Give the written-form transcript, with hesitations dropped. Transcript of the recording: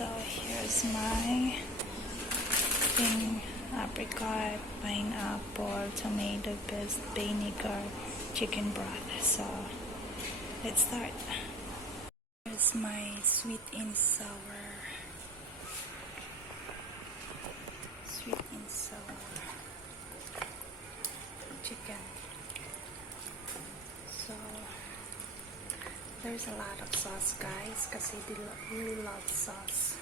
So here's my thing: apricot, pineapple, tomato paste, vinegar, chicken broth. So let's start. Here's my sweet and sour chicken. So there's a lot of sauce, guys, because I really love sauce.